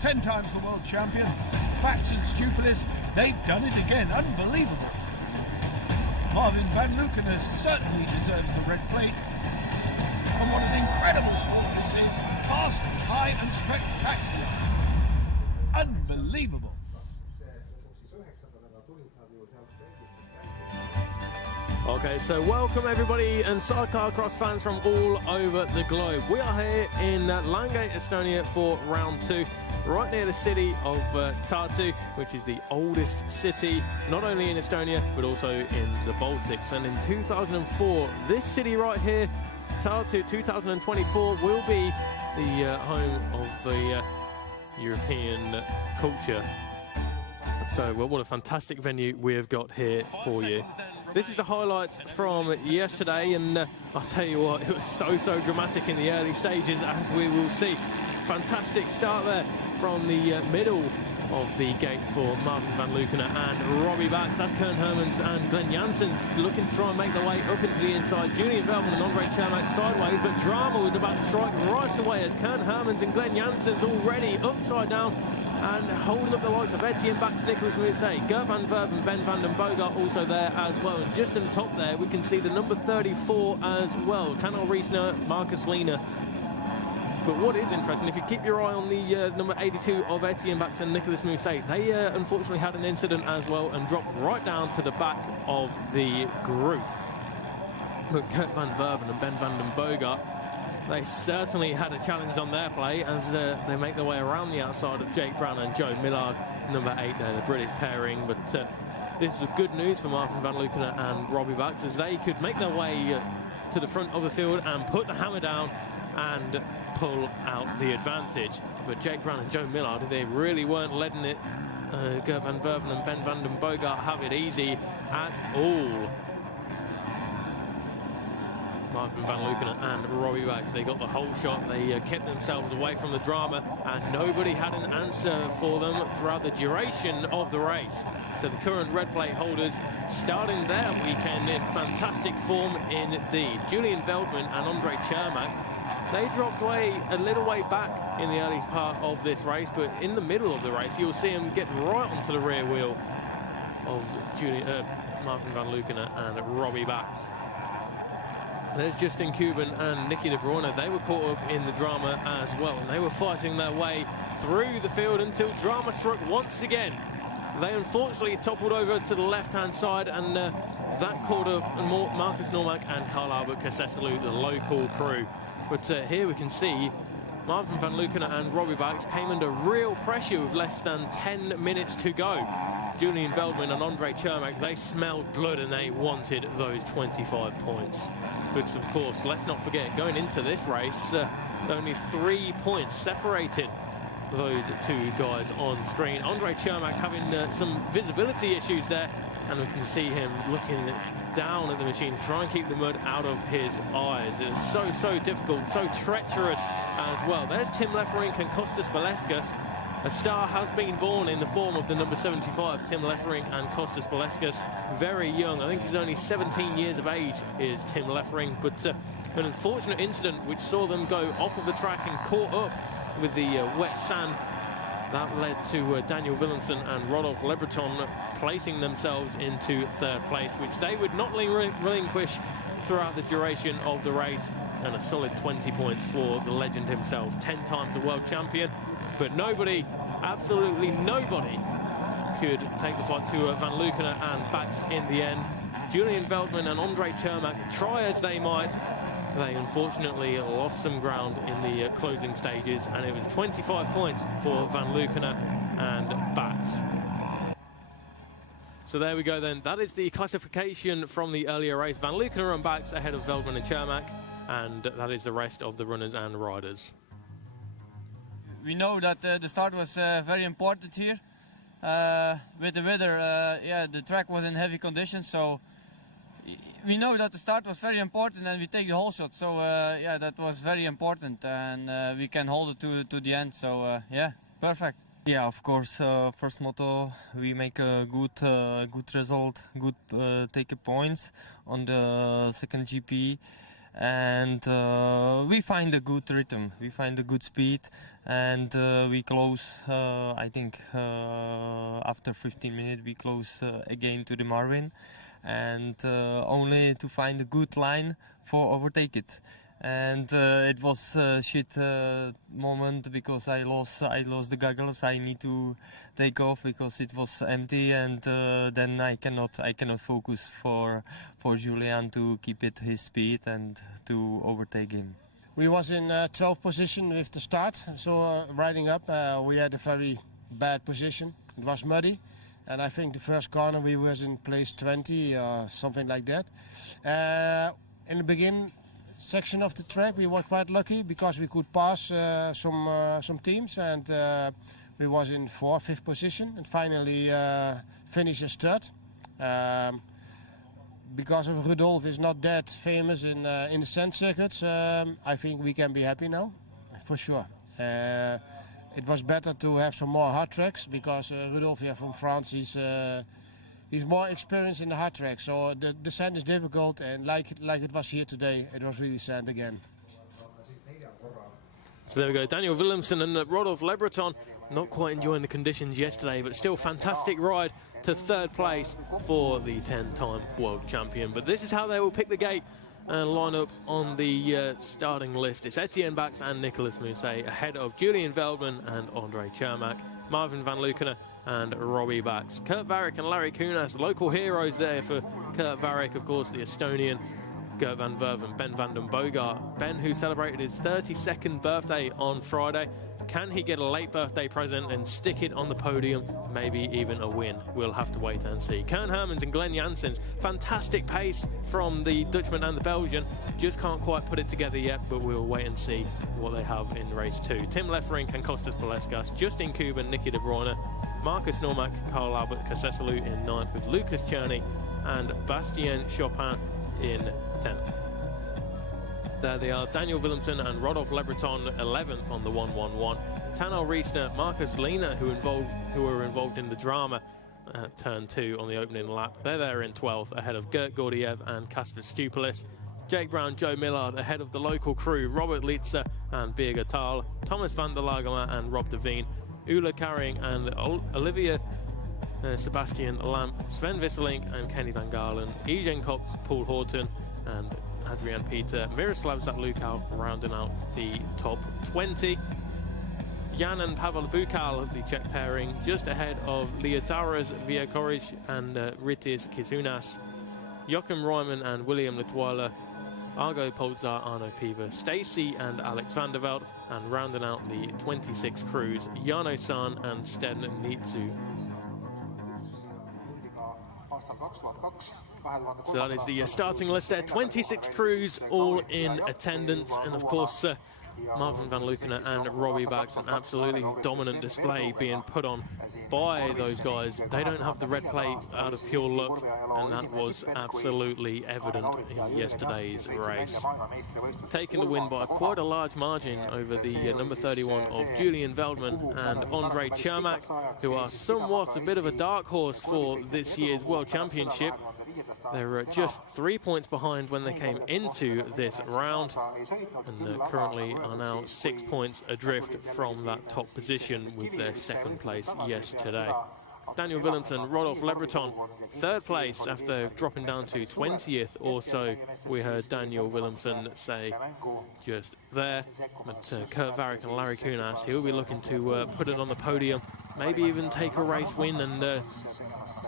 10 times the world champion. Bax and Stupilis, they've done it again. Unbelievable. Marvin van Lukener certainly deserves the red plate. And what an incredible slalom this is. Fast, high and spectacular. Unbelievable. Okay, so welcome everybody and Sidecarcross fans from all over the globe. We are here in Lange, Estonia for round 2, right near the city of Tartu, which is the oldest city, not only in Estonia, but also in the Baltics. And in 2004, this city right here, Tartu 2024, will be the home of the European culture. So, well, what a fantastic venue we have got here for you. This is the highlights from yesterday, and I'll tell you what, it was so dramatic in the early stages, as we will see. Fantastic start there from the middle of the gates for Marvin van Lukener and Robbie Bax, as Kern Hermans and Glenn Janssens looking to try and make their way up into the inside. Julian Veltman and Andre Cermak sideways, but drama was about to strike right away as Kern Hermans and Glenn Janssens already upside down and holding up the likes of Etienne Bax, Nicholas Mousset, Gert van Verve and Ben van den Bogart also there as well. And just on top there, we can see the number 34 as well, Tanner Riesner, Marcus Lehner. But what is interesting, if you keep your eye on the number 82 of Etienne Bax and Nicholas Mousset, they unfortunately had an incident as well and dropped right down to the back of the group. But Gert van Verven and Ben van den Bogart, they certainly had a challenge on their play as they make their way around the outside of Jake Brown and Joe Millard, number 8 there, the British pairing. But this is good news for Marvin van Lukener and Robbie Bax, as they could make their way to the front of the field and put the hammer down and pull out the advantage. But Jake Brown and Joe Millard, they really weren't letting it Gert van Verven and Ben van den Bogart have it easy at all. Marvin van Lukener and Robbie Bax, they got the whole shot. They kept themselves away from the drama, and nobody had an answer for them throughout the duration of the race. So the current red plate holders starting their weekend in fantastic form indeed. Julian Veltman and Andre Cermak, they dropped away a little way back in the early part of this race, but in the middle of the race you'll see them get right onto the rear wheel of Marvin van Lukener and Robbie Bax. There's Justin Cuban and Nicky de Bruyne. They were caught up in the drama as well, and they were fighting their way through the field until drama struck once again. They unfortunately toppled over to the left-hand side, and that caught up Marcus Normack and Carl Albert Cassessalou, the local crew. But here we can see Marvin van Lukener and Robbie Bax came under real pressure with less than 10 minutes to go. Julian Veltman and Andre Cermak, they smelled blood and they wanted those 25 points. Because, of course, let's not forget, going into this race, only 3 points separated those two guys on screen. Andre Cermak having some visibility issues there, and we can see him looking down at the machine to try and keep the mud out of his eyes. It is so difficult, so treacherous as well. There's Tim Leferink and Kostas Baleskas. A star has been born in the form of the number 75, Tim Leferink and Kostas Baleskas. Very young, I think he's only 17 years of age is Tim Leferink, but an unfortunate incident which saw them go off of the track and caught up with the wet sand. That led to Daniel Willemsen and Rodolphe Lebreton placing themselves into 3rd place, which they would not relinquish throughout the duration of the race, and a solid 20 points for the legend himself, 10 times the world champion. But nobody, absolutely nobody, could take the fight to Van Lukener and Bax in the end. Julian Veltman and Andre Cermak, try as they might, they unfortunately lost some ground in the closing stages, and it was 25 points for Van Lukener and Bax. So there we go then. That is the classification from the earlier race. Van Lukener and Bax ahead of Veltman and Cermak, and that is the rest of the runners and riders. We know that the start was very important here. With the weather, yeah, the track was in heavy conditions, so we know that the start was very important, and we take the whole shot. So yeah, that was very important, and we can hold it to the end. So yeah, perfect. Yeah, of course. First moto, we make a good result, good take points on the second GP. and we find a good rhythm, we find a good speed, and we close, I think after 15 minutes we close again to the Marvin, and only to find a good line for overtake it. And it was a shit moment because I lost the goggles. I need to take off because it was empty, and then I cannot focus for Julian to keep it his speed and to overtake him. We was in 12th position with the start, so riding up we had a very bad position. It was muddy, and I think the first corner we was in place 20 or something like that. In the beginning section of the track we were quite lucky because we could pass some teams, and we was in 4th, 5th position, and finally finished as third. Because of Rudolf is not that famous in the sand circuits, I think we can be happy now, for sure. It was better to have some more hard tracks because Rudolf here from France, he's more experienced in the hard track, so the sand is difficult, and like it was here today, it was really sand again. So there we go, Daniel Willemsen and Rodolphe Lebreton, not quite enjoying the conditions yesterday, but still fantastic ride to third place for the 10-time world champion. But this is how they will pick the gate and line up on the starting list. It's Etienne Bax and Nicolas Mousset ahead of Julian Veldman and Andre Cermak, Marvin van Leeuwen and Robbie Bax. Kurt Varrick and Larry Kunas, local heroes there for Kurt Varrick, of course, the Estonian. Gert van Verven, Ben van den Bogart. Ben, who celebrated his 32nd birthday on Friday. Can he get a late birthday present and stick it on the podium? Maybe even a win. We'll have to wait and see. Kern Hermans and Glenn Janssens. Fantastic pace from the Dutchman and the Belgian. Just can't quite put it together yet, but we'll wait and see what they have in race 2. Tim Lefferink and Kostas Paleskas. Justin Kuban, Nicky de Bruyne. Marcus Normack, Carl Albert Kaseselu in 9th with Lucas Cherney and Bastien Chopin in 10th. There they are, Daniel Willemsen and Rodolphe Lebreton 11th on the 111. Tanner Riesner, Marcus Lehner, who were involved in the drama at turn 2 on the opening lap. They're there in 12th, ahead of Gert Gordiev and Kasper Stupelis. Jake Brown, Joe Millard ahead of the local crew, Robert Lietze and Birger Tal, Thomas van der Lagema and Rob Devine, Ula Carring and Olivia Sebastian Lamp, Sven Visselink and Kenny Van Galen, Eugene Cox, Paul Horton and Adrian Peter, Miroslav Zatlukal rounding out the top 20. Jan and Pavel Bukal, the Czech pairing, just ahead of Liotauras Viakoric and Ritis Kizunas, Joachim Ryman and William Letoile, Argo Polzar, Arno Piva, Stacey and Alex van der Veld, and rounding out the 26 crews, Jarno San and Sten Nitsu. So that is the starting list there, 26 crews all in attendance, and of course Marvin van Leeuwen and Robbie Bax, an absolutely dominant display being put on by those guys. They don't have the red plate out of pure luck, and that was absolutely evident in yesterday's race. Taking the win by quite a large margin over the number 31 of Julian Veldman and Andre Cermak, who are somewhat a bit of a dark horse for this year's World Championship. They were just 3 points behind when they came into this round, and currently are now 6 points adrift from that top position with their second place yesterday. Daniel Willemsen, Rodolphe Lebreton, third place after dropping down to 20th or so. We heard Daniel Willemsen say just there. But Kurt Varrick and Larry Kunas, he'll be looking to put it on the podium, maybe even take a race win, and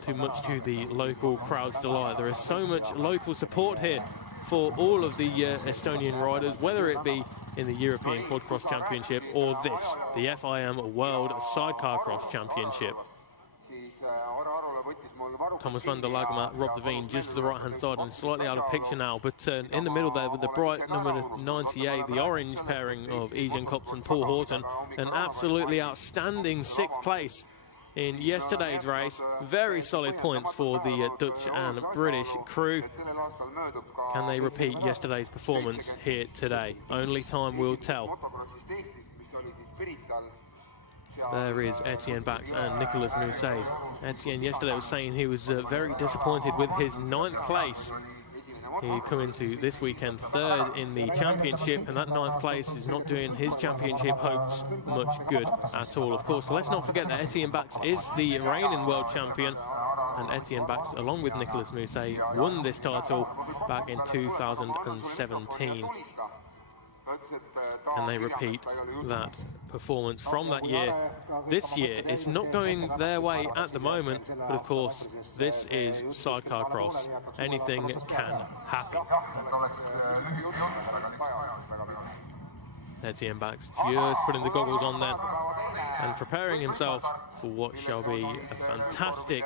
too much to the local crowd's delight. There is so much local support here for all of the Estonian riders, whether it be in the European Quad-Cross Championship or this, the FIM World Sidecarcross Championship. Thomas van der Lagema, Rob Devine just to the right-hand side and slightly out of picture now, but in the middle there with the bright number 98, the orange pairing of Egan Kops and Paul Horton, an absolutely outstanding 6th place in yesterday's race. Very solid points for the Dutch and British crew. Can they repeat yesterday's performance here today? Only time will tell. There is Etienne Bax and Nicolas Mousset. Etienne yesterday was saying he was very disappointed with his 9th place He come into this weekend third in the championship, and that 9th place is not doing his championship hopes much good at all. Of course, let's not forget that Etienne Bax is the reigning world champion, and Etienne Bax, along with Nicolas Mousset, won this title back in 2017. Can they repeat that performance from that year this year? It's not going their way at the moment, but of course this is Sidecarcross. Anything can happen. Etienne Bax just putting the goggles on then and preparing himself for what shall be a fantastic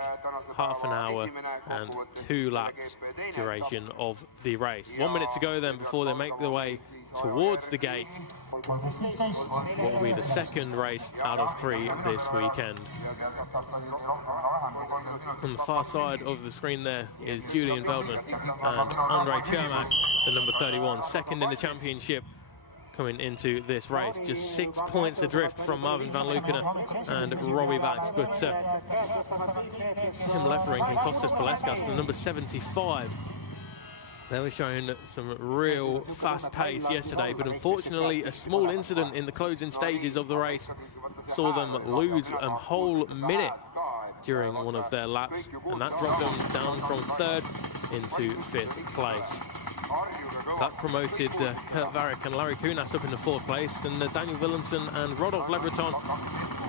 half an hour and 2 laps duration of the race. 1 minute to go then before they make their way towards the gate. What will be the second race out of 3 this weekend. On the far side of the screen there is Julian Veldman and Andre Chermak, the number 31, second in the championship coming into this race. Just 6 points adrift from Marvin van Leeuwen and Robbie Bax, but Tim Lefferink and Kostas Paleskas, the number 75, they were showing some real fast pace yesterday, but unfortunately a small incident in the closing stages of the race saw them lose a whole minute during one of their laps, and that dropped them down from 3rd into 5th place. That promoted Kurt Varrick and Larry Kunas up into 4th place, and Daniel Willemsen and Rodolphe Lebreton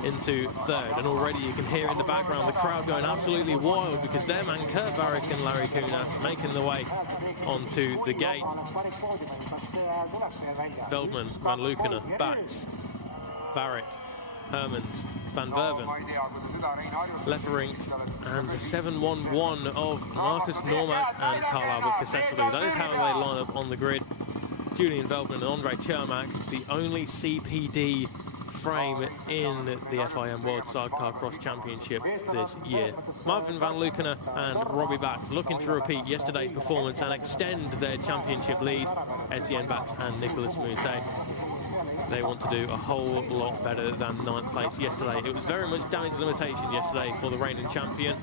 into 3rd. And already you can hear in the background the crowd going absolutely wild, because their man Kurt Varrick and Larry Kunas making their way onto the gate. Veldman, Van Leeuwen, Bax, Varrick, Hermans, Van Verven, Lefferink, and the 7-1-1 of Marcus Normack and Carl Albert Casseselu. That is how they line up on the grid. Julian Veldman and Andre Chermak, the only CPD frame in the FIM World Sidecarcross Championship this year. Marvin van Leeuwen and Robbie Bax looking to repeat yesterday's performance and extend their championship lead. Etienne Bax and Nicolas Mousset, they want to do a whole lot better than 9th place yesterday. It was very much damage limitation yesterday for the reigning champion.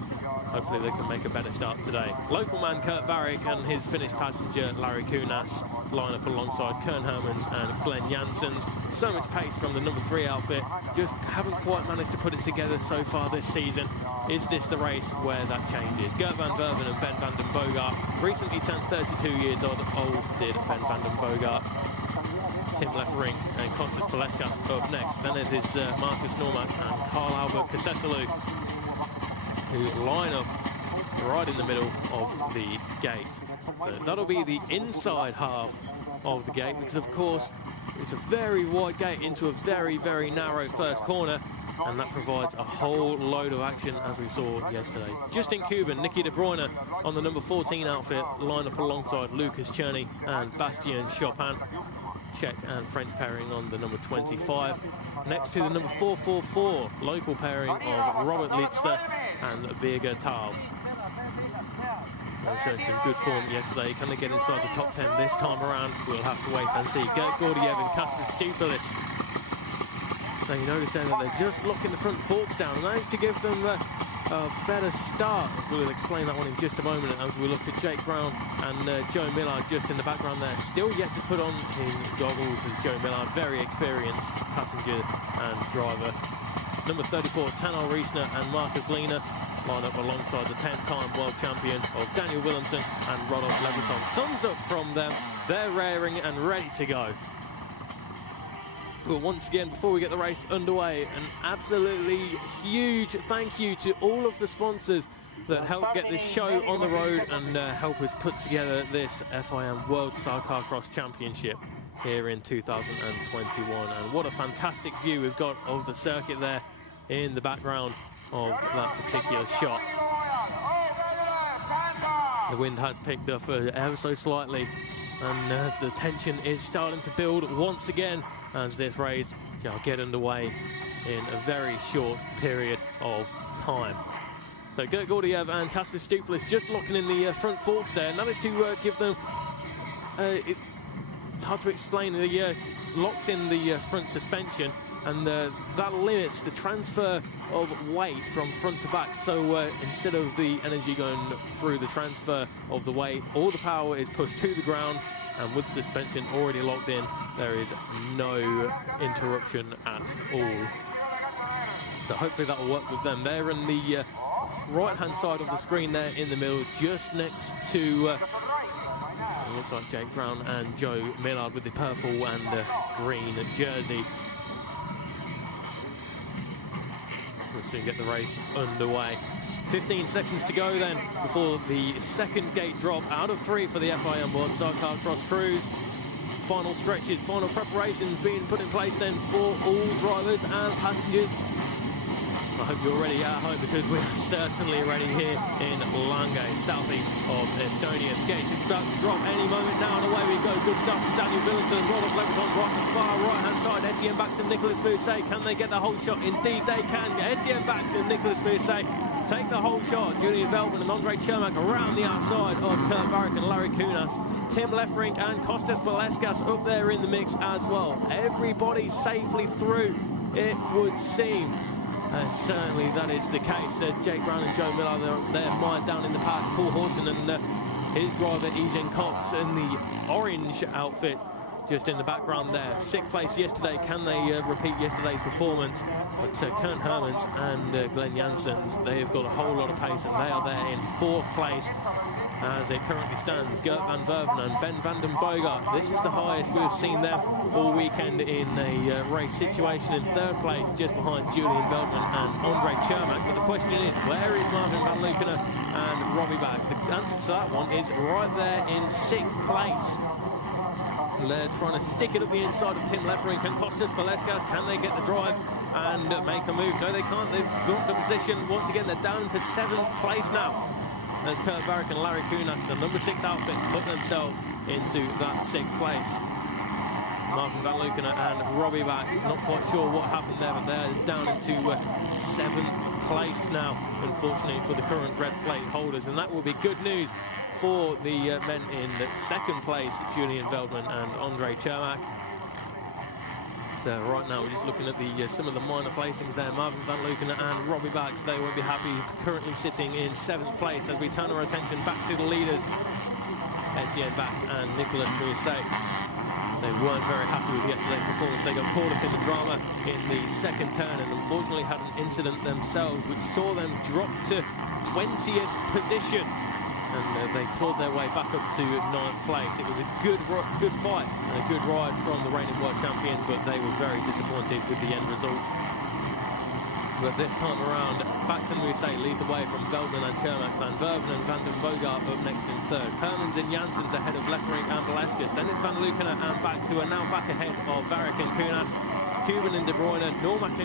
Hopefully they can make a better start today. Local man Kurt Varrick and his Finnish passenger Larry Kunas line up alongside Kern Hermans and Glenn Janssens. So much pace from the number 3 outfit, just haven't quite managed to put it together so far this season. Is this the race where that changes? Gert van Verven and Ben van den Bogart recently turned 32 years old did Ben van den Bogart. Tim Lefferink and Kostas Paleskas up next. Then there's his Marcus Normack and Carl Albert Casseselu, who line up right in the middle of the gate. So that'll be the inside half of the gate, because of course it's a very wide gate into a very, very narrow first corner, and that provides a whole load of action as we saw yesterday. Justin Kuban, Nicky De Bruyne on the number 14 outfit line up alongside Lucas Cherney and Bastien Chopin. Czech and French pairing on the number 25. Next to the number 444, local pairing of Robert Litzter and Birger Tal. They were showing some good form yesterday. Can they get inside the top 10 this time around? We'll have to wait and see. Gert Gordiev and Kasper Stupelis. Now you notice then that they're just locking the front forks down, and that is to give them a better start. We'll explain that one in just a moment as we look at Jake Brown and Joe Millard just in the background there. Still yet to put on his goggles as Joe Millard, very experienced passenger and driver. Number 34, Tanner Riesner and Marcus Lehner line up alongside the 10-time world champion of Daniel Willemsen and Rodolphe Lebreton. Thumbs up from them. They're raring and ready to go. Well, once again, before we get the race underway, an absolutely huge thank you to all of the sponsors that help get this show on the road and help us put together this FIM World Sidecarcross Championship here in 2021. And what a fantastic view we've got of the circuit there in the background of that particular shot. The wind has picked up ever so slightly, and the tension is starting to build once again as this race shall get underway in a very short period of time. So Gert Gordiev and Kasper Stupelis just locking in the front forks there, and that is to give them, it's hard to explain, the locks in the front suspension, and that limits the transfer of weight from front to back. So instead of the energy going through the transfer of the weight, all the power is pushed to the ground, and with suspension already locked in, there is no interruption at all. So hopefully that will work with them. They're in the right-hand side of the screen there in the middle, just next to, it looks like Jake Brown and Joe Millard with the purple and green jersey. We'll soon get the race underway. 15 seconds to go then before the second gate drop out of 3 for the FIM board Sidecarcross crews. Final stretches, final preparations being put in place then for all drivers and passengers. I hope you're ready at home, because we are certainly ready here in Lange, southeast of Estonia. Gates is about to drop any moment now, and away we go. Good stuff from Daniel Billinson. Robert Leviton's right on the far right-hand side. Etienne Bax and Nicolas Mousset. Can they get the whole shot? Indeed they can. Etienne Bax and Nicolas Mousset take the whole shot. Julian Veltman and Andre Chermak around the outside of Kurt Varick and Larry Kunas. Tim Lefrink and Kostas Baleskas up there in the mix as well. Everybody safely through, it would seem. Certainly that is the case. Jake Brown and Joe Miller, they're mired down in the park. Paul Horton and his driver Eugene Cox in the orange outfit just in the background there. 6th place yesterday. Can they repeat yesterday's performance? But Kern Hermans and Glenn Janssens, they have got a whole lot of pace, and they are there in 4th place as it currently stands. Gert van Verven and Ben van den Bogart. This is the highest we've seen them all weekend in a race situation. In 3rd place, just behind Julian Veltman and Andre Chermak. But the question is, where is Marvin van Leeuwen and Robbie Bags? The answer to that one is right there in 6th place. They're trying to stick it up the inside of Tim Lefrink and Kostas Baleskas. Can they get the drive and make a move? No, they can't. They've dropped the position. Once again, they're down to 7th place now, as Kurt Varick and Larry Kunas, the number 6 outfit, put themselves into that 6th place. Marvin van Leeuwen and Robbie Bax, not quite sure what happened there, but they're down into 7th place now, unfortunately, for the current red plate holders. And that will be good news for the men in 2nd place, Julian Veltman and Andre Chermak. So right now we're just looking at the some of the minor placings there. Marvin van Leeuwen and Robbie Bax, they won't be happy, currently sitting in 7th place as we turn our attention back to the leaders, Etienne Bax and Nicolas Mousset. They weren't very happy with yesterday's performance. They got caught up in the drama in the 2nd turn and unfortunately had an incident themselves which saw them drop to 20th position. And they clawed their way back up to 9th place. It was a good fight and a good ride from the reigning world champion, but they were very disappointed with the end result. But this time around, Bax and Mousset lead the way from Veltman and Chermak. Van Verven and Van den Bogart up next in 3rd. Hermans and Janssens ahead of Lefrink and Baleskas. Then it's Van Leeuwen and Bax, who are now back ahead of Varick and Kunas. Cuban and De Bruyne, Normack